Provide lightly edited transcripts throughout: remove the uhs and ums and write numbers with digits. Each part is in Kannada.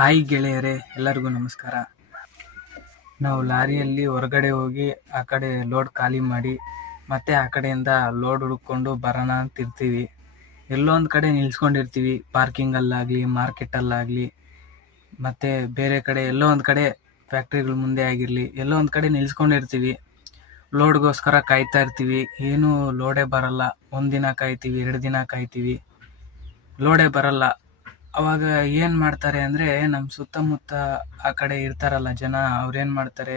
ಹಾಯ್ ಗೆಳೆಯರೇ, ಎಲ್ಲರಿಗೂ ನಮಸ್ಕಾರ. ನಾವು ಲಾರಿಯಲ್ಲಿ ಹೊರಗಡೆ ಹೋಗಿ ಆ ಕಡೆ ಲೋಡ್ ಖಾಲಿ ಮಾಡಿ ಮತ್ತೆ ಆ ಕಡೆಯಿಂದ ಲೋಡ್ ಹುಡುಕೊಂಡು ಬರೋಣ ಅಂತ ಇರ್ತೀವಿ. ಎಲ್ಲೋ ಒಂದು ಕಡೆ ನಿಲ್ಸ್ಕೊಂಡಿರ್ತೀವಿ, ಪಾರ್ಕಿಂಗಲ್ಲಾಗಲಿ, ಮಾರ್ಕೆಟಲ್ಲಾಗಲಿ, ಮತ್ತು ಬೇರೆ ಕಡೆ ಎಲ್ಲೋ ಒಂದು ಕಡೆ ಫ್ಯಾಕ್ಟ್ರಿಗಳ ಮುಂದೆ ಆಗಿರಲಿ, ಎಲ್ಲೋ ಒಂದು ಕಡೆ ನಿಲ್ಸ್ಕೊಂಡಿರ್ತೀವಿ. ಲೋಡ್ಗೋಸ್ಕರ ಕಾಯ್ತಾ ಇರ್ತೀವಿ. ಏನೂ ಲೋಡೇ ಬರಲ್ಲ. ಒಂದಿನ ಕಾಯ್ತೀವಿ, 2 ದಿನ ಕಾಯ್ತೀವಿ, ಲೋಡೇ ಬರಲ್ಲ. ಅವಾಗ ಏನು ಮಾಡ್ತಾರೆ ಅಂದರೆ, ನಮ್ಮ ಸುತ್ತಮುತ್ತ ಆ ಕಡೆ ಇರ್ತಾರಲ್ಲ ಜನ, ಅವ್ರೇನು ಮಾಡ್ತಾರೆ,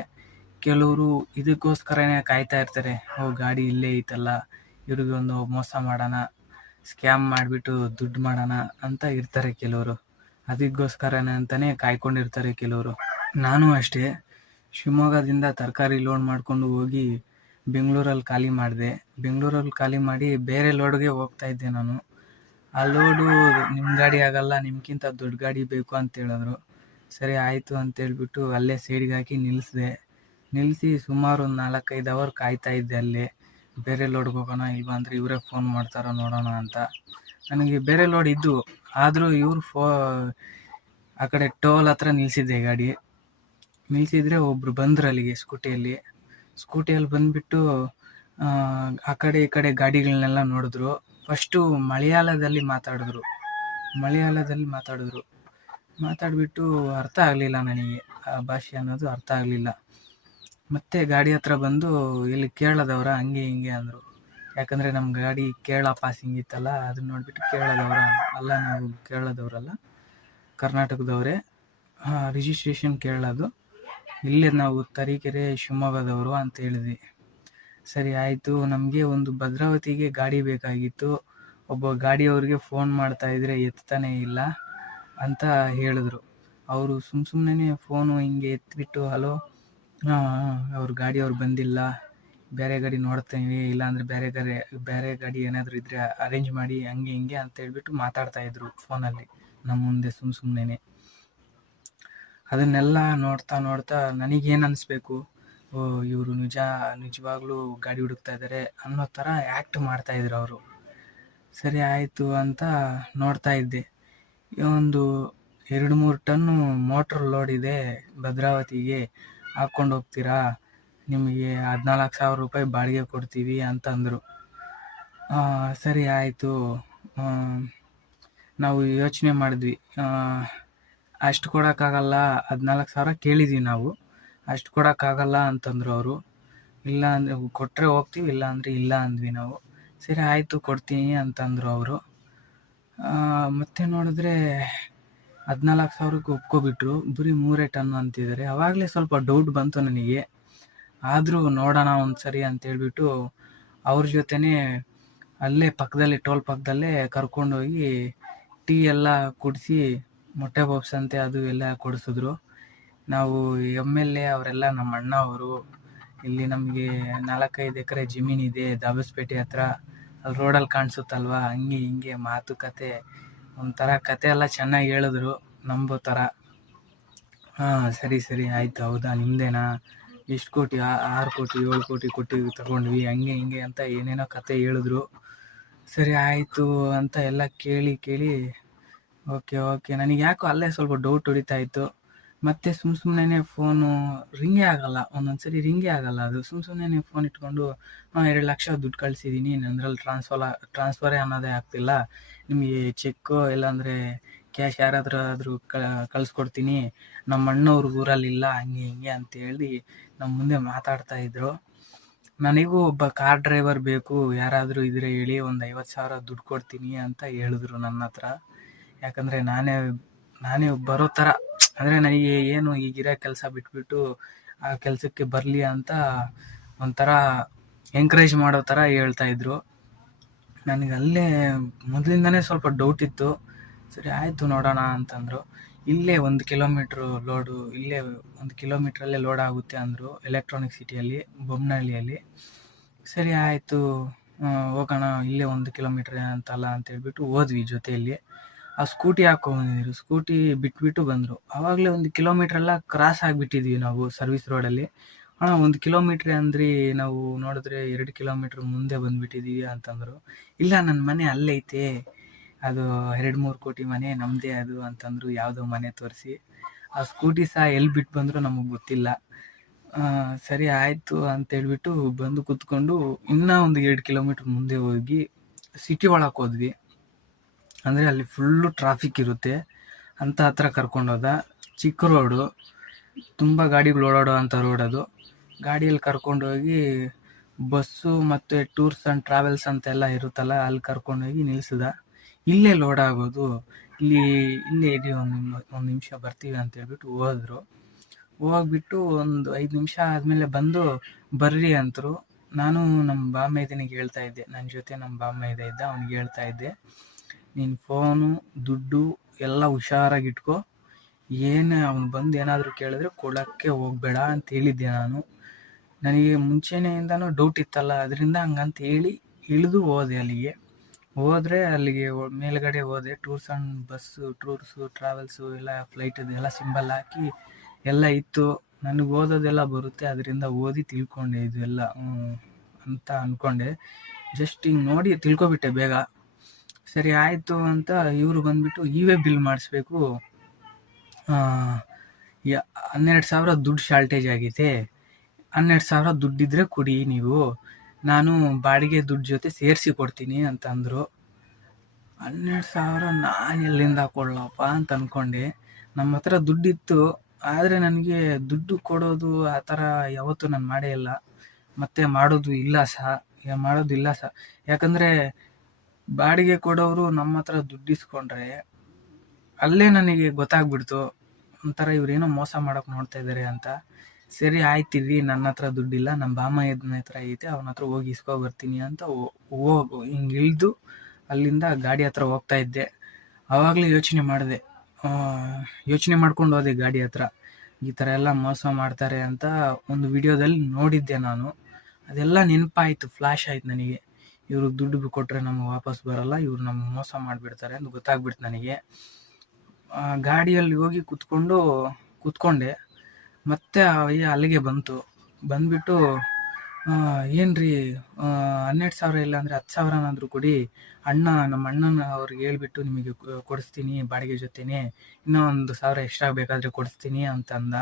ಕೆಲವರು ಇದಕ್ಕೋಸ್ಕರನೇ ಕಾಯ್ತಾ ಇರ್ತಾರೆ. ಗಾಡಿ ಇಲ್ಲೇ ಐತಲ್ಲ, ಇವ್ರಿಗೆ ಒಂದು ಮೋಸ ಮಾಡೋಣ, ಸ್ಕ್ಯಾಮ್ ಮಾಡಿಬಿಟ್ಟು ದುಡ್ಡು ಮಾಡೋಣ ಅಂತ ಇರ್ತಾರೆ ಕೆಲವರು. ಅದಕ್ಕೋಸ್ಕರನೇ ಅಂತಲೇ ಕಾಯ್ಕೊಂಡಿರ್ತಾರೆ ಕೆಲವರು. ನಾನು ಅಷ್ಟೇ, ಶಿವಮೊಗ್ಗದಿಂದ ತರಕಾರಿ ಲೋಡ್ ಮಾಡಿಕೊಂಡು ಹೋಗಿ ಬೆಂಗಳೂರಲ್ಲಿ ಖಾಲಿ ಮಾಡಿದೆ. ಬೆಂಗಳೂರಲ್ಲಿ ಖಾಲಿ ಮಾಡಿ ಬೇರೆ ಲೋಡ್ಗೆ ಹೋಗ್ತಾ ಇದ್ದೆ ನಾನು. ಆ ಲೋಡು ನಿಮ್ಮ ಗಾಡಿ ಆಗಲ್ಲ, ನಿಮ್ಗಿಂತ ದೊಡ್ಡ ಗಾಡಿ ಬೇಕು ಅಂತ ಹೇಳಿದ್ರು. ಸರಿ ಆಯಿತು ಅಂತೇಳ್ಬಿಟ್ಟು ಅಲ್ಲೇ ಸೈಡ್ಗೆ ಹಾಕಿ ನಿಲ್ಲಿಸಿ ಸುಮಾರು ಒಂದು 4-5 ಅವರ್ ಕಾಯ್ತಾ ಇದ್ದೆ ಅಲ್ಲೇ. ಬೇರೆ ಲೋಡ್ಗೆ ಹೋಗೋಣ, ಇಲ್ವಾ ಅಂದರೆ ಇವರೇ ಫೋನ್ ಮಾಡ್ತಾರೋ ನೋಡೋಣ ಅಂತ. ನನಗೆ ಬೇರೆ ಲೋಡ್ ಇದ್ದು, ಆದರೂ ಇವರು ಆ ಕಡೆ ಟೋಲ್ ಹತ್ರ ನಿಲ್ಲಿಸಿದ್ದೆ ಗಾಡಿ. ನಿಲ್ಲಿಸಿದ್ರೆ ಒಬ್ಬರು ಬಂದರು ಅಲ್ಲಿಗೆ ಸ್ಕೂಟಿಯಲ್ಲಿ ಬಂದುಬಿಟ್ಟು ಆ ಕಡೆ ಈ ಕಡೆ ಗಾಡಿಗಳನ್ನೆಲ್ಲ ನೋಡಿದ್ರು. ಫಸ್ಟು ಮಲಯಾಳದಲ್ಲಿ ಮಾತಾಡಿಬಿಟ್ಟು ಅರ್ಥ ಆಗಲಿಲ್ಲ ನನಗೆ, ಆ ಭಾಷೆ ಅನ್ನೋದು ಅರ್ಥ ಆಗಲಿಲ್ಲ. ಮತ್ತೆ ಗಾಡಿ ಹತ್ರ ಬಂದು, ಇಲ್ಲಿ ಕೇರಳದವರ ಹಂಗೆ ಹಿಂಗೆ ಅಂದರು. ಯಾಕಂದರೆ ನಮ್ಮ ಗಾಡಿ ಕೇರಳ ಪಾಸಿಂಗ್ ಇತ್ತಲ್ಲ, ಅದನ್ನ ನೋಡಿಬಿಟ್ಟು ಕೇರಳದವರ ಅಲ್ಲ, ನಾವು ಕೇರಳದವರಲ್ಲ, ಕರ್ನಾಟಕದವರೇ, ರಿಜಿಸ್ಟ್ರೇಷನ್ ಕೇರಳದು, ಇಲ್ಲೇ ನಾವು ತರೀಕೆರೆ ಶಿವಮೊಗ್ಗದವರು ಅಂತ ಹೇಳಿದ್ವಿ. ಸರಿ ಆಯಿತು. ನಮಗೆ ಒಂದು ಭದ್ರಾವತಿಗೆ ಗಾಡಿ ಬೇಕಾಗಿತ್ತು. ಒಬ್ಬ ಗಾಡಿಯವ್ರಿಗೆ ಫೋನ್ ಮಾಡ್ತಾ ಇದ್ರೆ ಎತ್ತಾನೇ ಇಲ್ಲ ಅಂತ ಹೇಳಿದ್ರು. ಅವರು ಸುಮ್ಮನೆ ಫೋನು ಹಿಂಗೆ ಎತ್ಬಿಟ್ಟು, ಹಲೋ, ಅವ್ರ ಗಾಡಿಯವ್ರು ಬಂದಿಲ್ಲ, ಬೇರೆ ಗಾಡಿ ನೋಡ್ತೀವಿ, ಇಲ್ಲಾಂದರೆ ಬೇರೆ ಗಾಡಿ ಏನಾದರೂ ಇದ್ದರೆ ಅರೇಂಜ್ ಮಾಡಿ, ಹಂಗೆ ಹಿಂಗೆ ಅಂತ ಹೇಳ್ಬಿಟ್ಟು ಮಾತಾಡ್ತಾಯಿದ್ರು ಫೋನಲ್ಲಿ ನಮ್ಮ ಮುಂದೆ ಸುಮ್ಮನೆ. ಅದನ್ನೆಲ್ಲ ನೋಡ್ತಾ ನನಗೇನು ಅನಿಸ್ಬೇಕು, ಇವರು ನಿಜವಾಗ್ಲೂ ಗಾಡಿ ಹುಡುಕ್ತಾ ಇದ್ದಾರೆ ಅನ್ನೋ ಥರ ಆ್ಯಕ್ಟ್ ಮಾಡ್ತಾಯಿದ್ರು ಅವರು. ಸರಿ ಆಯಿತು ಅಂತ ನೋಡ್ತಾ ಇದ್ದೆ. ಒಂದು 2-3 ಟನ್ನು ಮೋಟ್ರ್ ಲೋಡ್ ಇದೆ, ಭದ್ರಾವತಿಗೆ ಹಾಕ್ಕೊಂಡು ಹೋಗ್ತೀರಾ, ನಿಮಗೆ 14,000 ರೂಪಾಯಿ ಬಾಡಿಗೆ ಕೊಡ್ತೀವಿ ಅಂತಂದರು. ಸರಿ ಆಯಿತು. ನಾವು ಯೋಚನೆ ಮಾಡಿದ್ವಿ, ಅಷ್ಟು ಕೊಡೋಕ್ಕಾಗಲ್ಲ, 14,000 ಕೇಳಿದ್ವಿ ನಾವು, ಅಷ್ಟು ಕೊಡೋಕ್ಕಾಗಲ್ಲ ಅಂತಂದರು ಅವರು. ಇಲ್ಲ ಅಂದರೆ ಕೊಟ್ಟರೆ ಹೋಗ್ತೀವಿ, ಇಲ್ಲ ಅಂದರೆ ಇಲ್ಲ ಅಂದ್ವಿ ನಾವು. ಸರಿ ಆಯಿತು ಕೊಡ್ತೀನಿ ಅಂತಂದರು ಅವರು. ಮತ್ತೆ ನೋಡಿದ್ರೆ 14,000ಕ್ಕೆ ಒಪ್ಕೊಬಿಟ್ರು. ಬರೀ 3 ಟನ್ ಅಂತಿದ್ದಾರೆ. ಆವಾಗಲೇ ಸ್ವಲ್ಪ ಡೌಟ್ ಬಂತು ನನಗೆ. ಆದರೂ ನೋಡೋಣ ಒಂದು ಸರಿ ಅಂತೇಳ್ಬಿಟ್ಟು ಅವ್ರ ಜೊತೆನೇ ಅಲ್ಲೇ ಪಕ್ಕದಲ್ಲೇ, ಟೋಲ್ ಪಕ್ಕದಲ್ಲೇ ಕರ್ಕೊಂಡೋಗಿ ಟೀ ಎಲ್ಲ ಕುಡಿಸಿ, ಮೊಟ್ಟೆ ಪಪ್ಸ್ ಅಂತೆ ಅದು ಎಲ್ಲ ಕೊಡಿಸಿದ್ರು. ನಾವು MLA ಅವರೆಲ್ಲ ನಮ್ಮ ಅಣ್ಣ ಅವರು. ಇಲ್ಲಿ ನಮಗೆ 4-5 ಎಕರೆ ಜಮೀನಿದೆ ದಾಬಸ್ಪೇಟೆ ಹತ್ರ, ಅಲ್ಲಿ ರೋಡಲ್ಲಿ ಕಾಣಿಸುತ್ತಲ್ವ, ಹಂಗೆ ಹಿಂಗೆ ಮಾತುಕತೆ, ಒಂಥರ ಕತೆ ಎಲ್ಲ ಚೆನ್ನಾಗಿ ಹೇಳಿದ್ರು, ನಂಬೋ ಥರ. ಸರಿ ಆಯಿತು, ಹೌದಾ ನಿಮ್ಮದೇನಾ, ಎಷ್ಟು ಕೋಟಿ, 6 ಕೋಟಿ 7 ಕೋಟಿ ಕೊಟ್ಟು ತಗೊಂಡ್ವಿ, ಹಂಗೆ ಹಿಂಗೆ ಅಂತ ಏನೇನೋ ಕತೆ ಹೇಳಿದ್ರು. ಸರಿ ಆಯಿತು ಅಂತ ಎಲ್ಲ ಕೇಳಿ ಓಕೆ ನನಗೆ ಯಾಕೋ ಅಲ್ಲೇ ಸ್ವಲ್ಪ ಡೌಟ್ ಹೊಡಿತಾ ಇತ್ತು. ಮತ್ತೆ ಸುಮ್ಮನೆ ಫೋನು ರಿಂಗೇ ಆಗಲ್ಲ, ಒಂದೊಂದ್ಸರಿ ರಿಂಗೇ ಆಗಲ್ಲ. ಅದು ಸುಮ್ಮನೆ ಫೋನ್ ಇಟ್ಕೊಂಡು 2 ಲಕ್ಷ ದುಡ್ಡು ಕಳಿಸಿದ್ದೀನಿ, ನಂದ್ರಲ್ಲಿ ಟ್ರಾನ್ಸ್ಫರೇ ಅನ್ನೋದೇ ಆಗ್ತಿಲ್ಲ, ನಿಮಗೆ ಚೆಕ್ಕು ಇಲ್ಲಾಂದರೆ ಕ್ಯಾಶ್ ಯಾರಾದರೂ ಕಳಿಸ್ಕೊಡ್ತೀನಿ, ನಮ್ಮ ಅಣ್ಣವ್ರ ಊರಲ್ಲಿಲ್ಲ, ಹಂಗೆ ಹಿಂಗೆ ಅಂತೇಳಿ ನಮ್ಮ ಮುಂದೆ ಮಾತಾಡ್ತಾಯಿದ್ರು. ನನಗೂ ಒಬ್ಬ ಕಾರ್ ಡ್ರೈವರ್ ಬೇಕು, ಯಾರಾದರೂ ಇದ್ರೆ ಹೇಳಿ, ಒಂದು 50,000 ದುಡ್ಡು ಕೊಡ್ತೀನಿ ಅಂತ ಹೇಳಿದ್ರು ನನ್ನ ಹತ್ರ. ಯಾಕಂದರೆ ನಾನೇ ಬರೋ ಥರ, ಅಂದರೆ ನನಗೆ ಏನು ಈಗಿರೋ ಕೆಲಸ ಬಿಟ್ಬಿಟ್ಟು ಆ ಕೆಲಸಕ್ಕೆ ಬರಲಿ ಅಂತ ಒಂಥರ ಎಂಕರೇಜ್ ಮಾಡೋ ಥರ ಹೇಳ್ತಾಯಿದ್ರು. ನನಗೆ ಅಲ್ಲೇ ಮೊದಲಿಂದನೇ ಸ್ವಲ್ಪ ಡೌಟ್ ಇತ್ತು. ಸರಿ ಆಯಿತು ನೋಡೋಣ ಅಂತಂದರು. ಇಲ್ಲೇ 1 ಕಿಲೋಮೀಟ್ರು ಲೋಡು, ಇಲ್ಲೇ 1 ಕಿಲೋಮೀಟ್ರಲ್ಲೇ ಲೋಡ್ ಆಗುತ್ತೆ ಅಂದರು, ಎಲೆಕ್ಟ್ರಾನಿಕ್ ಸಿಟಿಯಲ್ಲಿ, ಬೊಮ್ಮನಹಳ್ಳಿಯಲ್ಲಿ. ಸರಿ ಆಯಿತು ಹೋಗೋಣ, ಇಲ್ಲೇ 1 ಕಿಲೋಮೀಟ್ರ್ ಅಂತಲ್ಲ ಅಂತೇಳ್ಬಿಟ್ಟು ಹೋದ್ವಿ ಜೊತೆಯಲ್ಲಿ. ಆ ಸ್ಕೂಟಿ ಹಾಕ್ಕೊಂಬಂದಿದ್ರು, ಸ್ಕೂಟಿ ಬಿಟ್ಬಿಟ್ಟು ಬಂದರು. ಆವಾಗಲೇ 1 ಕಿಲೋಮೀಟ್ರೆಲ್ಲ ಕ್ರಾಸ್ ಆಗಿಬಿಟ್ಟಿದ್ವಿ ನಾವು ಸರ್ವಿಸ್ ರೋಡಲ್ಲಿ. 1 ಕಿಲೋಮೀಟ್ರ್ ಅಂದ್ರಿ, ನಾವು ನೋಡಿದ್ರೆ 2 ಕಿಲೋಮೀಟ್ರ್ ಮುಂದೆ ಬಂದುಬಿಟ್ಟಿದ್ದೀವಿ ಅಂತಂದರು. ಇಲ್ಲ, ನನ್ನ ಮನೆ ಅಲ್ಲೈತೆ, ಅದು 2-3 ಕೋಟಿ ಮನೆ ನಮ್ಮದೇ ಅದು ಅಂತಂದರು, ಯಾವುದೋ ಮನೆ ತೋರಿಸಿ. ಆ ಸ್ಕೂಟಿ ಸಹ ಎಲ್ಲಿ ಬಿಟ್ಟು ಬಂದರೂ ನಮಗೆ ಗೊತ್ತಿಲ್ಲ. ಸರಿ ಆಯಿತು ಅಂತೇಳ್ಬಿಟ್ಟು ಬಂದು ಕೂತ್ಕೊಂಡು ಇನ್ನೂ ಒಂದು 2 ಕಿಲೋಮೀಟ್ರ್ ಮುಂದೆ ಹೋಗಿ ಸಿಟಿ ಒಳಗೆ ಹೋದ್ವಿ. ಅಂದರೆ ಅಲ್ಲಿ ಫುಲ್ಲು ಟ್ರಾಫಿಕ್ ಇರುತ್ತೆ ಅಂತ ಹತ್ರ ಕರ್ಕೊಂಡೋದ. ಚಿಕ್ಕ ರೋಡು, ತುಂಬ ಗಾಡಿಗಳು ಓಡಾಡೋ ಅಂಥ ರೋಡ್ ಅದು. ಗಾಡಿಯಲ್ಲಿ ಕರ್ಕೊಂಡೋಗಿ ಬಸ್ಸು ಮತ್ತು ಟೂರ್ಸ್ ಆ್ಯಂಡ್ ಟ್ರಾವೆಲ್ಸ್ ಅಂತೆಲ್ಲ ಇರುತ್ತಲ್ಲ, ಅಲ್ಲಿ ಕರ್ಕೊಂಡೋಗಿ ನಿಲ್ಲಿಸಿದ. ಇಲ್ಲೇ ಲೋಡ್ ಆಗೋದು, ಇಲ್ಲೇ ಇರಿ, ಒಂದು ನಿಮಿಷ ಬರ್ತೀವಿ ಅಂತೇಳ್ಬಿಟ್ಟು ಹೋದ್ರು. ಹೋಗ್ಬಿಟ್ಟು ಒಂದು 5 ನಿಮಿಷ ಆದಮೇಲೆ ಬಂದು ಬರ್ರಿ ಅಂತರು. ನಾನು ನಮ್ಮ ಬಾಮೈದನಿಗೆ ಹೇಳ್ತಾ ಇದ್ದೆ, ನನ್ನ ಜೊತೆ ನಮ್ಮ ಬಾಮೈದ ಇದ್ದ, ಅವ್ನಿಗೆ ಹೇಳ್ತಾ ಇದ್ದೆ, ನೀನು ಫೋನು ದುಡ್ಡು ಎಲ್ಲ ಹುಷಾರಾಗಿ ಇಟ್ಕೋ, ಅವನು ಬಂದು ಏನಾದರೂ ಕೇಳಿದ್ರೆ ಕೊಡೋಕ್ಕೆ ಹೋಗಬೇಡ ಅಂತ ಹೇಳಿದ್ದೆ ನಾನು. ನನಗೆ ಮುಂಚೆನೆಯಿಂದನೂ ಡೌಟ್ ಇತ್ತಲ್ಲ, ಅದರಿಂದ ಹಂಗಂತ ಹೇಳಿ ಇಳಿದು ಹೋದೆ. ಹೋದರೆ ಅಲ್ಲಿಗೆ ಮೇಲ್ಗಡೆ ಹೋದೆ. ಟೂರ್ಸು ಟ್ರಾವೆಲ್ಸು ಎಲ್ಲ ಫ್ಲೈಟದು ಎಲ್ಲ ಸಿಂಬಲ್ ಹಾಕಿ ಎಲ್ಲ ಇತ್ತು. ನನಗೆ ಓದೋದೆಲ್ಲ ಬರುತ್ತೆ, ಅದರಿಂದ ಓದಿ ತಿಳ್ಕೊಂಡೆ ಇದು ಎಲ್ಲ ಅಂತ ಅಂದ್ಕೊಂಡೆ. ಜಸ್ಟ್ ಹಿಂಗೆ ನೋಡಿ ತಿಳ್ಕೊಬಿಟ್ಟೆ ಬೇಗ. ಸರಿ ಆಯಿತು ಅಂತ ಇವರು ಬಂದುಬಿಟ್ಟು ಬಿಲ್ ಮಾಡಿಸ್ಬೇಕು, 12,000 ದುಡ್ಡು ಶಾರ್ಟೇಜ್ ಆಗಿದೆ, 12,000 ದುಡ್ಡಿದ್ರೆ ಕೊಡಿ ನೀವು, ನಾನು ಬಾಡಿಗೆ ದುಡ್ಡು ಜೊತೆ ಸೇರಿಸಿ ಕೊಡ್ತೀನಿ ಅಂತ ಅಂದರು. 12,000 ನಾನು ಎಲ್ಲಿಂದ ಕೊಡಲಪ್ಪ ಅಂತ ಅಂದ್ಕೊಂಡೆ. ನಮ್ಮ ಹತ್ರ ದುಡ್ಡಿತ್ತು, ಆದರೆ ನನಗೆ ದುಡ್ಡು ಕೊಡೋದು ಆ ಥರ ಯಾವತ್ತೂ ನಾನು ಮಾಡೇ ಇಲ್ಲ, ಮತ್ತು ಮಾಡೋದು ಇಲ್ಲ ಸಹ. ಯಾಕಂದರೆ ಬಾಡಿಗೆ ಕೊಡೋರು ನಮ್ಮ ಹತ್ರ ದುಡ್ಡು ಇಸ್ಕೊಂಡ್ರೆ ಅಲ್ಲೇ ನನಗೆ ಗೊತ್ತಾಗ್ಬಿಡ್ತು, ಒಂಥರ ಇವರೇನೋ ಮೋಸ ಮಾಡೋಕೆ ನೋಡ್ತಾ ಇದ್ದಾರೆ ಅಂತ. ಸರಿ ಆಯ್ತಿರಿ, ನನ್ನ ಹತ್ರ ದುಡ್ಡಿಲ್ಲ, ನಮ್ಮ ಬಾಮಯ್ಯನ ಹತ್ರ ಐತೆ, ಅವನ ಹತ್ರ ಹೋಗಿ ಇಸ್ಕೊ ಬರ್ತೀನಿ ಅಂತ ಹಿಂಗೆ ಇಳಿದು ಅಲ್ಲಿಂದ ಗಾಡಿ ಹತ್ರ ಹೋಗ್ತಾ ಇದ್ದೆ. ಆವಾಗಲೇ ಯೋಚನೆ ಮಾಡ್ಕೊಂಡು ಹೋದೆ ಗಾಡಿ ಹತ್ರ, ಈ ಥರ ಎಲ್ಲ ಮೋಸ ಮಾಡ್ತಾರೆ ಅಂತ ಒಂದು ವಿಡಿಯೋದಲ್ಲಿ ನೋಡಿದ್ದೆ ನಾನು. ಅದೆಲ್ಲ ನೆನಪಾಯಿತು, ಫ್ಲ್ಯಾಶ್ ಆಯ್ತು ನನಗೆ. ಇವರು ದುಡ್ಡು ಕೊಟ್ಟರೆ ನಮಗೆ ವಾಪಸ್ ಬರಲ್ಲ, ಇವ್ರು ನಮ್ಗೆ ಮೋಸ ಮಾಡಿಬಿಡ್ತಾರೆ ಅಂತ ಗೊತ್ತಾಗ್ಬಿಡ್ತು ನನಗೆ. ಗಾಡಿಯಲ್ಲಿ ಹೋಗಿ ಕೂತ್ಕೊಂಡೆ. ಮತ್ತೆ ಅಲ್ಲಿಗೆ ಬಂದ್ಬಿಟ್ಟು ಏನ್ರಿ 12,000 ಇಲ್ಲ ಅಂದರೆ 10,000 ಕೊಡಿ, ನಮ್ಮ ಅಣ್ಣನ ಅವ್ರಿಗೆ ಹೇಳ್ಬಿಟ್ಟು ನಿಮಗೆ ಕೊಡಿಸ್ತೀನಿ ಬಾಡಿಗೆ ಜೊತೆನೆ, ಇನ್ನೂ 1,000 ಎಕ್ಸ್ಟ್ರಾ ಬೇಕಾದರೆ ಕೊಡಿಸ್ತೀನಿ ಅಂತಂದ.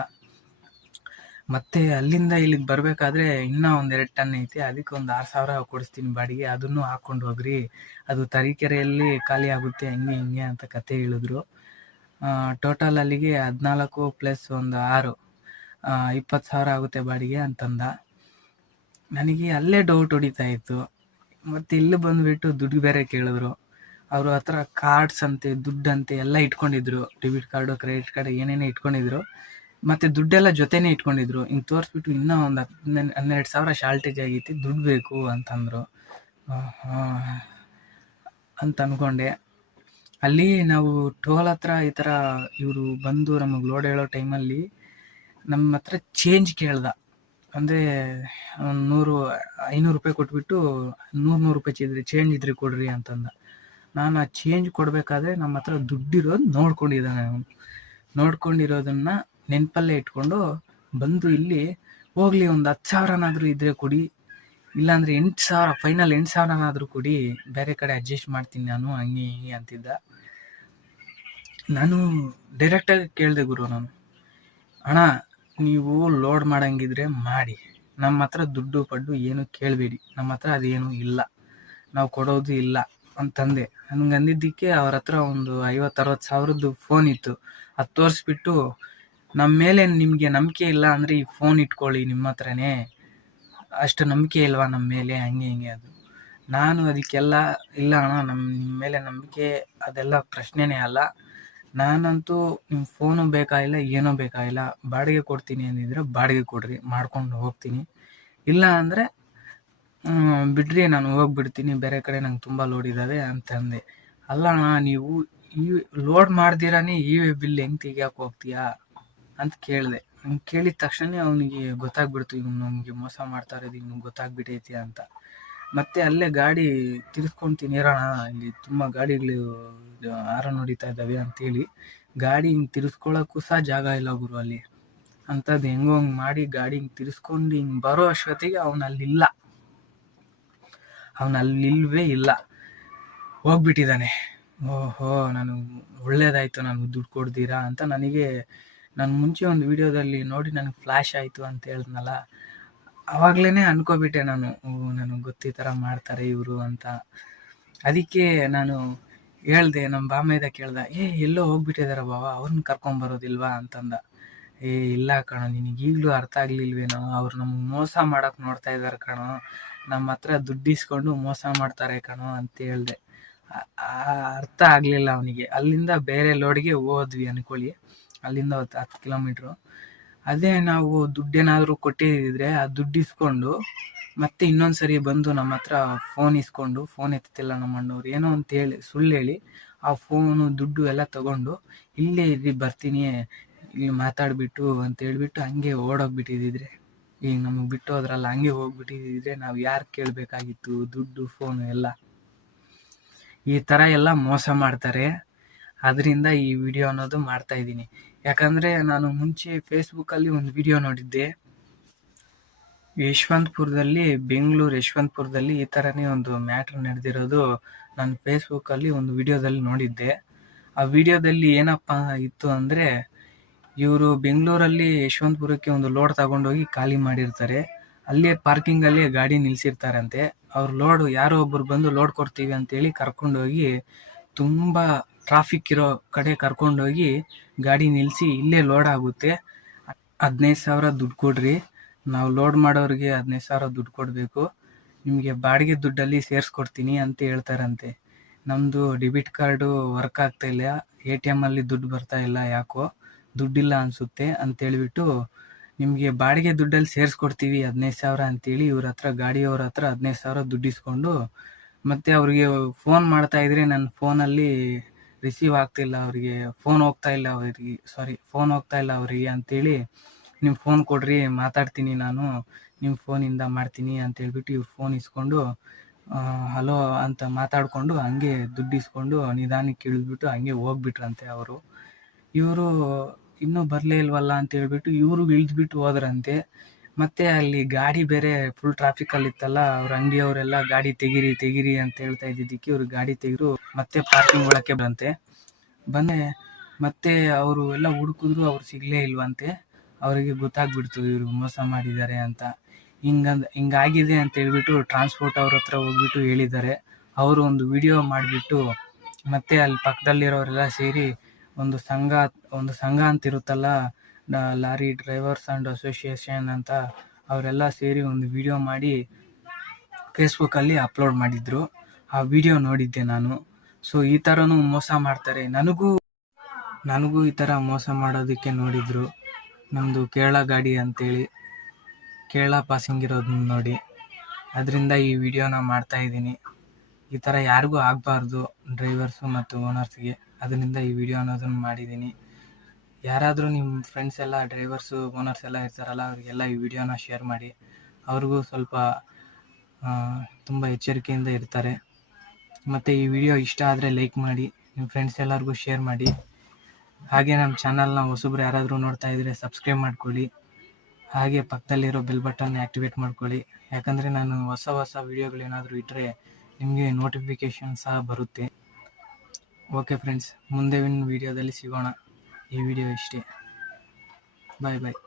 ಮತ್ತೆ ಅಲ್ಲಿಂದ ಇಲ್ಲಿಗೆ ಬರಬೇಕಾದ್ರೆ ಇನ್ನೂ 1-2 ಟನ್ ಐತೆ, ಅದಕ್ಕೆ ಒಂದು 6,000 ಕೊಡಿಸ್ತೀನಿ ಬಾಡಿಗೆ, ಅದನ್ನು ಹಾಕ್ಕೊಂಡು ಹೋಗ್ರಿ, ಅದು ತರೀಕೆರೆಯಲ್ಲಿ ಖಾಲಿ ಆಗುತ್ತೆ, ಹಿಂಗೆ ಅಂತ ಕತೆ ಹೇಳಿದ್ರು. ಟೋಟಲ್ ಅಲ್ಲಿಗೆ 14 ಪ್ಲಸ್ 6 20,000 ಆಗುತ್ತೆ ಬಾಡಿಗೆ ಅಂತಂದ. ನನಗೆ ಅಲ್ಲೇ ಡೌಟ್ ಹೊಡಿತಾ ಇತ್ತು. ಮತ್ತು ಇಲ್ಲಿ ಬಂದುಬಿಟ್ಟು ದುಡ್ಡು ಬೇರೆ ಕೇಳಿದ್ರು. ಅವ್ರ ಹತ್ರ ಕಾರ್ಡ್ಸ್ ಅಂತೆ, ದುಡ್ಡಂತೆ ಎಲ್ಲ ಇಟ್ಕೊಂಡಿದ್ರು, ಡೆಬಿಟ್ ಕಾರ್ಡು, ಕ್ರೆಡಿಟ್ ಕಾರ್ಡ್ ಏನೇನೋ ಇಟ್ಕೊಂಡಿದ್ರು, ಮತ್ತು ದುಡ್ಡೆಲ್ಲ ಜೊತೆನೇ ಇಟ್ಕೊಂಡಿದ್ರು. ಹಿಂಗೆ ತೋರಿಸ್ಬಿಟ್ಟು ಇನ್ನೂ ಒಂದು 12,000 ಶಾರ್ಟೇಜ್ ಆಗೈತಿ, ದುಡ್ಡು ಬೇಕು ಅಂತಂದರು. ಅಂತ ಅಂದ್ಕೊಂಡೆ. ಅಲ್ಲಿ ನಾವು ಟೋಲ್ ಹತ್ರ ಈ ಥರ ಇವರು ಬಂದು ನಮಗೆ ಲೋಡ್ ಹೇಳೋ ಟೈಮಲ್ಲಿ ನಮ್ಮ ಹತ್ರ ಚೇಂಜ್ ಕೇಳ್ದ. ಅಂದರೆ 500 ರೂಪಾಯಿ ಕೊಟ್ಬಿಟ್ಟು 100 ರೂಪಾಯಿ ಚೇಂಜ್ ಇದ್ರೆ ಕೊಡ್ರಿ ಅಂತಂದ. ನಾನು ಆ ಚೇಂಜ್ ಕೊಡಬೇಕಾದ್ರೆ ನಮ್ಮ ಹತ್ರ ದುಡ್ಡಿರೋದು ನೋಡ್ಕೊಂಡಿದ್ದಾನೆ ಅವನು. ನೋಡ್ಕೊಂಡಿರೋದನ್ನು ನೆನಪಲ್ಲೇ ಇಟ್ಕೊಂಡು ಬಂದು ಇಲ್ಲಿ ಹೋಗ್ಲಿ, ಒಂದು 10,000 ಇದ್ರೆ ಕೊಡಿ, ಇಲ್ಲಾಂದರೆ 8,000, ಫೈನಲ್ 8,000 ಕೊಡಿ, ಬೇರೆ ಕಡೆ ಅಡ್ಜಸ್ಟ್ ಮಾಡ್ತೀನಿ ನಾನು, ಹಂಗೆ ಅಂತಿದ್ದ. ನಾನು ಡೈರೆಕ್ಟಾಗಿ ಕೇಳಿದೆ ಗುರು, ನಾನು, ಅಣ್ಣ ನೀವು ಲೋಡ್ ಮಾಡಂಗಿದ್ರೆ ಮಾಡಿ, ನಮ್ಮ ಹತ್ರ ದುಡ್ಡು ಪಡ್ಡು ಏನು ಕೇಳಬೇಡಿ, ನಮ್ಮ ಹತ್ರ ಅದೇನು ಇಲ್ಲ, ನಾವು ಕೊಡೋದು ಇಲ್ಲ ಅಂತಂದೆ. ಹಂಗೆ ಅಂದಿದ್ದಕ್ಕೆ ಅವ್ರ ಹತ್ರ ಒಂದು 50-60 ಸಾವಿರದ್ದು ಫೋನ್ ಇತ್ತು. ಅದು ತೋರಿಸ್ಬಿಟ್ಟು, ನಮ್ಮ ಮೇಲೆ ನಿಮಗೆ ನಂಬಿಕೆ ಇಲ್ಲ ಅಂದರೆ ಈ ಫೋನ್ ಇಟ್ಕೊಳ್ಳಿ, ನಿಮ್ಮ ಹತ್ರನೇ, ಅಷ್ಟು ನಂಬಿಕೆ ಇಲ್ವಾ ನಮ್ಮ ಮೇಲೆ, ಹಂಗೆ ಅದು. ನಾನು ಅದಕ್ಕೆಲ್ಲ ಇಲ್ಲ ಅಣ್ಣ, ನಿಮ್ಮ ಮೇಲೆ ನಂಬಿಕೆ ಅದೆಲ್ಲ ಪ್ರಶ್ನೆನೇ ಅಲ್ಲ, ನಾನಂತೂ ನಿಮ್ಮ ಫೋನು ಬೇಕಾಗಿಲ್ಲ, ಏನೂ ಬೇಕಾಗಿಲ್ಲ, ಬಾಡಿಗೆ ಕೊಡ್ತೀನಿ ಅಂದಿದ್ರೆ ಬಾಡಿಗೆ ಕೊಡ್ರಿ, ಮಾಡ್ಕೊಂಡು ಹೋಗ್ತೀನಿ, ಇಲ್ಲ ಅಂದರೆ ಬಿಡ್ರಿ, ನಾನು ಹೋಗ್ಬಿಡ್ತೀನಿ, ಬೇರೆ ಕಡೆ ನಂಗೆ ತುಂಬ ಲೋಡ್ ಇದ್ದಾವೆ ಅಂತಂದೆ. ಅಲ್ಲ ಅಣ್ಣ, ನೀವು ಲೋಡ್ ಮಾಡ್ದಿರಾನೇ ಬಿಲ್ ಹೆಂಗೆ ತೆಗಿಯೋಕೆ ಹೋಗ್ತೀಯಾ ಅಂತ ಕೇಳಿದೆ. ಹಂಗೆ ಕೇಳಿದ ತಕ್ಷಣ ಅವನಿಗೆ ಗೊತ್ತಾಗ್ಬಿಡ್ತು, ಇವನು ನಮಗೆ ಮೋಸ ಮಾಡ್ತಾ ಇರೋದು ಇವನಿಗೆ ಗೊತ್ತಾಗ್ಬಿಟ್ಟೈತಿ ಅಂತ. ಮತ್ತೆ ಅಲ್ಲೇ ಗಾಡಿ ತಿರ್ಸ್ಕೊಳ್ತೀನಿ ಇರೋಣ, ಇಲ್ಲಿ ತುಂಬ ಗಾಡಿಗಳು ಹಾರನ್ ಹೊಡಿತಾ ಇದ್ದಾವೆ ಅಂತೇಳಿ ಗಾಡಿ ಹಿಂಗೆ ತಿರ್ಸ್ಕೊಳ್ಳೋಕ್ಕೂ ಸಹ ಜಾಗ ಇಲ್ಲ ಗುರು ಅಲ್ಲಿ. ಅಂಥದ್ದು ಹೆಂಗೋ ಹಂಗೆ ಮಾಡಿ ಗಾಡಿ ಹಿಂಗೆ ತಿರ್ಸ್ಕೊಂಡು ಹಿಂಗೆ ಬರೋ ಅಷ್ಟೊತ್ತಿಗೆ ಅವನಲ್ಲಿಲ್ವೇ ಇಲ್ಲ, ಹೋಗ್ಬಿಟ್ಟಿದ್ದಾನೆ. ಓಹೋ, ನಾನು ಒಳ್ಳೇದಾಯಿತು, ನನಗೆ ದುಡ್ಡು ಕೊಡ್ತೀರಾ ಅಂತ ನನಗೆ ನಾನು ಮುಂಚೆ ಒಂದು ವಿಡಿಯೋದಲ್ಲಿ ನೋಡಿ ನನಗೆ ಫ್ಲ್ಯಾಶ್ ಆಯಿತು ಅಂತ ಹೇಳಿದ್ನಲ್ಲ, ಆವಾಗಲೇ ಅನ್ಕೋಬಿಟ್ಟೆ ನಾನು, ನನಗೆ ಗೊತ್ತು ಈ ಥರ ಮಾಡ್ತಾರೆ ಇವರು ಅಂತ. ಅದಕ್ಕೆ ನಾನು ಹೇಳ್ದೆ, ನಮ್ಮ ಬಾಮೈದ ಕೇಳ್ದ, ಎಲ್ಲೋ ಹೋಗ್ಬಿಟ್ಟಿದಾರ ಬಾವ, ಅವ್ರನ್ನ ಕರ್ಕೊಂಬರೋದಿಲ್ವಾ ಅಂತಂದ. ಇಲ್ಲ ಕಣೋ, ನಿನಗೆ ಈಗಲೂ ಅರ್ಥ ಆಗ್ಲಿಲ್ವೇನೋ, ಅವ್ರು ನಮಗೆ ಮೋಸ ಮಾಡಕ್ ನೋಡ್ತಾ ಇದ್ದಾರೆ ಕಣೋ, ನಮ್ಮ ಹತ್ರ ದುಡ್ಡು ಇಸ್ಕೊಂಡು ಮೋಸ ಮಾಡ್ತಾರೆ ಕಣೋ ಅಂತ ಹೇಳ್ದೆ. ಅರ್ಥ ಆಗಲಿಲ್ಲ ಅವನಿಗೆ. ಅಲ್ಲಿಂದ ಬೇರೆ ಲೋಡ್ಗೆ ಹೋದ್ವಿ ಅನ್ಕೊಳ್ಳಿ, ಅಲ್ಲಿಂದ 10 ಕಿಲೋಮೀಟ್ರು. ಅದೇ ನಾವು ದುಡ್ಡೇನಾದರೂ ಕೊಟ್ಟಿದ್ರೆ ಆ ದುಡ್ಡು ಇಸ್ಕೊಂಡು ಮತ್ತೆ ಇನ್ನೊಂದ್ಸರಿ ಬಂದು ನಮ್ಮ ಹತ್ರ ಫೋನ್ ಇಸ್ಕೊಂಡು, ಫೋನ್ ಎತ್ತಿಲ್ಲ ನಮ್ಮ ಅಣ್ಣವ್ರು, ಏನೋ ಅಂತ ಹೇಳಿ ಸುಳ್ಳು ಹೇಳಿ ಆ ಫೋನು ದುಡ್ಡು ಎಲ್ಲ ತಗೊಂಡು, ಇಲ್ಲೇ ಇದ್ರಿ ಬರ್ತೀನಿ ಇಲ್ಲಿ ಮಾತಾಡ್ಬಿಟ್ಟು ಅಂತ ಹೇಳ್ಬಿಟ್ಟು ಹಂಗೆ ಓಡೋಗ್ಬಿಟ್ಟಿದ್ರೆ, ಈಗ ನಮಗೆ ಬಿಟ್ಟು ಹೋದ್ರಲ್ಲ, ಹಂಗೆ ಹೋಗ್ಬಿಟ್ಟಿದ್ರೆ ನಾವು ಯಾರು ಕೇಳಬೇಕಾಗಿತ್ತು ದುಡ್ಡು, ಫೋನು ಎಲ್ಲ. ಈ ಥರ ಎಲ್ಲ ಮೋಸ ಮಾಡ್ತಾರೆ. ಅದರಿಂದ ಈ ವಿಡಿಯೋ ಅನ್ನೋದು ಮಾಡ್ತಾ ಇದ್ದೀನಿ. ಯಾಕಂದರೆ ನಾನು ಮುಂಚೆ ಫೇಸ್ಬುಕ್ಕಲ್ಲಿ ಒಂದು ವಿಡಿಯೋ ನೋಡಿದ್ದೆ, ಬೆಂಗಳೂರು ಯಶವಂತಪುರದಲ್ಲಿ ಈ ಥರನೇ ಒಂದು ಮ್ಯಾಟ್ರ್ ನಡೆದಿರೋದು ನಾನು ಫೇಸ್ಬುಕ್ಕಲ್ಲಿ ಒಂದು ವಿಡಿಯೋದಲ್ಲಿ ನೋಡಿದ್ದೆ. ಆ ವಿಡಿಯೋದಲ್ಲಿ ಏನಪ್ಪ ಇತ್ತು ಅಂದರೆ, ಇವರು ಬೆಂಗಳೂರಲ್ಲಿ ಯಶವಂತಪುರಕ್ಕೆ ಒಂದು ಲೋಡ್ ತಗೊಂಡೋಗಿ ಖಾಲಿ ಮಾಡಿರ್ತಾರೆ. ಅಲ್ಲೇ ಪಾರ್ಕಿಂಗಲ್ಲಿ ಗಾಡಿ ನಿಲ್ಸಿರ್ತಾರಂತೆ. ಅವ್ರು ಲೋಡ್ ಯಾರೋ ಒಬ್ಬರು ಬಂದು ಲೋಡ್ ಕೊಡ್ತೀವಿ ಅಂತೇಳಿ ಕರ್ಕೊಂಡೋಗಿ, ತುಂಬ ಟ್ರಾಫಿಕ್ ಇರೋ ಕಡೆ ಕರ್ಕೊಂಡೋಗಿ ಗಾಡಿ ನಿಲ್ಲಿಸಿ, ಇಲ್ಲೇ ಲೋಡ್ ಆಗುತ್ತೆ, 15,000 ದುಡ್ಡು ಕೊಡ್ರಿ, ನಾವು ಲೋಡ್ ಮಾಡೋರಿಗೆ 15,000 ದುಡ್ಡು ಕೊಡಬೇಕು, ನಿಮಗೆ ಬಾಡಿಗೆ ದುಡ್ಡಲ್ಲಿ ಸೇರಿಸ್ಕೊಡ್ತೀನಿ ಅಂತ ಹೇಳ್ತಾರಂತೆ. ನಮ್ಮದು ಡೆಬಿಟ್ ಕಾರ್ಡು ವರ್ಕ್ ಆಗ್ತಾ ಇಲ್ಲ, ATM ಅಲ್ಲಿ ದುಡ್ಡು ಬರ್ತಾ ಇಲ್ಲ, ಯಾಕೋ ದುಡ್ಡಿಲ್ಲ ಅನಿಸುತ್ತೆ ಅಂತೇಳ್ಬಿಟ್ಟು, ನಿಮಗೆ ಬಾಡಿಗೆ ದುಡ್ಡಲ್ಲಿ ಸೇರಿಸ್ಕೊಡ್ತೀವಿ 15,000 ಅಂತೇಳಿ ಇವ್ರ ಹತ್ರ, ಗಾಡಿಯವ್ರ ಹತ್ರ 15,000 ದುಡ್ಡು ಇಸ್ಕೊಂಡು, ಮತ್ತು ಅವ್ರಿಗೆ ಫೋನ್ ಮಾಡ್ತಾ ಇದ್ರೆ ನನ್ನ ಫೋನಲ್ಲಿ ರಿಸೀವ್ ಆಗ್ತಿಲ್ಲ, ಅವರಿಗೆ ಫೋನ್ ಹೋಗ್ತಾ ಇಲ್ಲ ಅವರಿಗೆ ಅಂತೇಳಿ, ನಿಮ್ಮ ಫೋನ್ ಕೊಡ್ರಿ ಮಾತಾಡ್ತೀನಿ ನಾನು, ನಿಮ್ಮ ಫೋನಿಂದ ಮಾಡ್ತೀನಿ ಅಂತೇಳ್ಬಿಟ್ಟು ಇವ್ರು ಫೋನ್ ಇಸ್ಕೊಂಡು ಹಲೋ ಅಂತ ಮಾತಾಡಿಕೊಂಡು ಹಂಗೆ ದುಡ್ಡು ಇಸ್ಕೊಂಡು ನಿಧಾನಕ್ಕೆ ಇಳಿದ್ಬಿಟ್ಟು ಹಂಗೆ ಹೋಗ್ಬಿಟ್ರಂತೆ ಅವರು. ಇವರು ಇನ್ನೂ ಬರಲೇ ಇಲ್ವಲ್ಲ ಅಂತ ಹೇಳ್ಬಿಟ್ಟು ಇವರು ಇಳಿದ್ಬಿಟ್ಟು ಹೋದ್ರಂತೆ. ಮತ್ತೆ ಅಲ್ಲಿ ಗಾಡಿ ಬೇರೆ ಫುಲ್ ಟ್ರಾಫಿಕಲ್ಲಿ ಇತ್ತಲ್ಲ, ಅವ್ರ ಅಂಗಡಿಯವರೆಲ್ಲ ಗಾಡಿ ತೆಗಿರಿ ಅಂತ ಹೇಳ್ತಾ ಇದ್ದಿದ್ದಕ್ಕೆ ಇವ್ರು ಗಾಡಿ ತೆಗೆದು ಮತ್ತೆ ಪಾರ್ಕಿಂಗ್ ಒಳಕ್ಕೆ ಬಂದೆ. ಮತ್ತೆ ಅವರು ಎಲ್ಲ ಹುಡುಕಿದ್ರು, ಅವ್ರು ಸಿಗಲೇ ಇಲ್ವಂತೆ. ಅವರಿಗೆ ಗೊತ್ತಾಗ್ಬಿಡ್ತು ಇವರು ಮೋಸ ಮಾಡಿದ್ದಾರೆ ಅಂತ. ಹಿಂಗಾಗಿದೆ ಅಂತ ಹೇಳ್ಬಿಟ್ಟು ಟ್ರಾನ್ಸ್ಪೋರ್ಟ್ ಅವ್ರ ಹತ್ರ ಹೋಗ್ಬಿಟ್ಟು ಹೇಳಿದ್ದಾರೆ. ಅವರು ಒಂದು ವಿಡಿಯೋ ಮಾಡಿಬಿಟ್ಟು, ಮತ್ತೆ ಅಲ್ಲಿ ಪಕ್ಕದಲ್ಲಿರೋರೆಲ್ಲ ಸೇರಿ ಒಂದು ಸಂಘ ಅಂತಿರುತ್ತಲ್ಲ, ಲಾರಿ ಡ್ರೈವರ್ಸ್ ಆ್ಯಂಡ್ ಅಸೋಸಿಯೇಷನ್ ಅಂತ, ಅವರೆಲ್ಲ ಸೇರಿ ಒಂದು ವಿಡಿಯೋ ಮಾಡಿ ಫೇಸ್ಬುಕ್ಕಲ್ಲಿ ಅಪ್ಲೋಡ್ ಮಾಡಿದ್ರು. ಆ ವಿಡಿಯೋ ನೋಡಿದ್ದೆ ನಾನು. ಸೊ ಈ ಥರನೂ ಮೋಸ ಮಾಡ್ತಾರೆ. ನನಗೂ ಈ ಥರ ಮೋಸ ಮಾಡೋದಕ್ಕೆ ನೋಡಿದ್ರು. ನಮ್ಮದು ಕೇರಳ ಗಾಡಿ ಅಂತೇಳಿ, ಕೇರಳ ಪಾಸಿಂಗ್ ಇರೋದನ್ನ ನೋಡಿ, ಅದರಿಂದ ಈ ವಿಡಿಯೋನ ಮಾಡ್ತಾ ಇದ್ದೀನಿ. ಈ ಥರ ಯಾರಿಗೂ ಆಗಬಾರ್ದು, ಡ್ರೈವರ್ಸು ಮತ್ತು ಓನರ್ಸ್ಗೆ. ಅದರಿಂದ ಈ ವಿಡಿಯೋ ಅನ್ನೋದನ್ನು ಮಾಡಿದ್ದೀನಿ. ಯಾರಾದರೂ ನಿಮ್ಮ ಫ್ರೆಂಡ್ಸ್ ಎಲ್ಲ ಡ್ರೈವರ್ಸು, ಓನರ್ಸ್ ಎಲ್ಲ ಇರ್ತಾರಲ್ಲ, ಅವರಿಗೆಲ್ಲ ಈ ವಿಡಿಯೋನ ಶೇರ್ ಮಾಡಿ. ಅವ್ರಿಗೂ ಸ್ವಲ್ಪ ತುಂಬ ಎಚ್ಚರಿಕೆಯಿಂದ ಇರ್ತಾರೆ. ಮತ್ತು ಈ ವಿಡಿಯೋ ಇಷ್ಟ ಆದರೆ ಲೈಕ್ ಮಾಡಿ, ನಿಮ್ಮ ಫ್ರೆಂಡ್ಸ್ ಎಲ್ಲರಿಗೂ ಶೇರ್ ಮಾಡಿ. ಹಾಗೆ ನಮ್ಮ ಚಾನಲ್ನ ಹೊಸಬ್ರು ಯಾರಾದರೂ ನೋಡ್ತಾ ಇದ್ದರೆ ಸಬ್ಸ್ಕ್ರೈಬ್ ಮಾಡ್ಕೊಳ್ಳಿ. ಹಾಗೆ ಪಕ್ಕದಲ್ಲಿರೋ ಬೆಲ್ ಬಟನ್ ಆ್ಯಕ್ಟಿವೇಟ್ ಮಾಡ್ಕೊಳ್ಳಿ. ಯಾಕಂದರೆ ನಾನು ಹೊಸ ವಿಡಿಯೋಗಳೇನಾದರೂ ಇಟ್ಟರೆ ನಿಮಗೆ ನೋಟಿಫಿಕೇಷನ್ ಸಹ ಬರುತ್ತೆ. ಓಕೆ ಫ್ರೆಂಡ್ಸ್, ಮುಂದಿನ ವಿಡಿಯೋದಲ್ಲಿ ಸಿಗೋಣ. ಈ ವಿಡಿಯೋ ಇಷ್ಟೇ. ಬಾಯ್.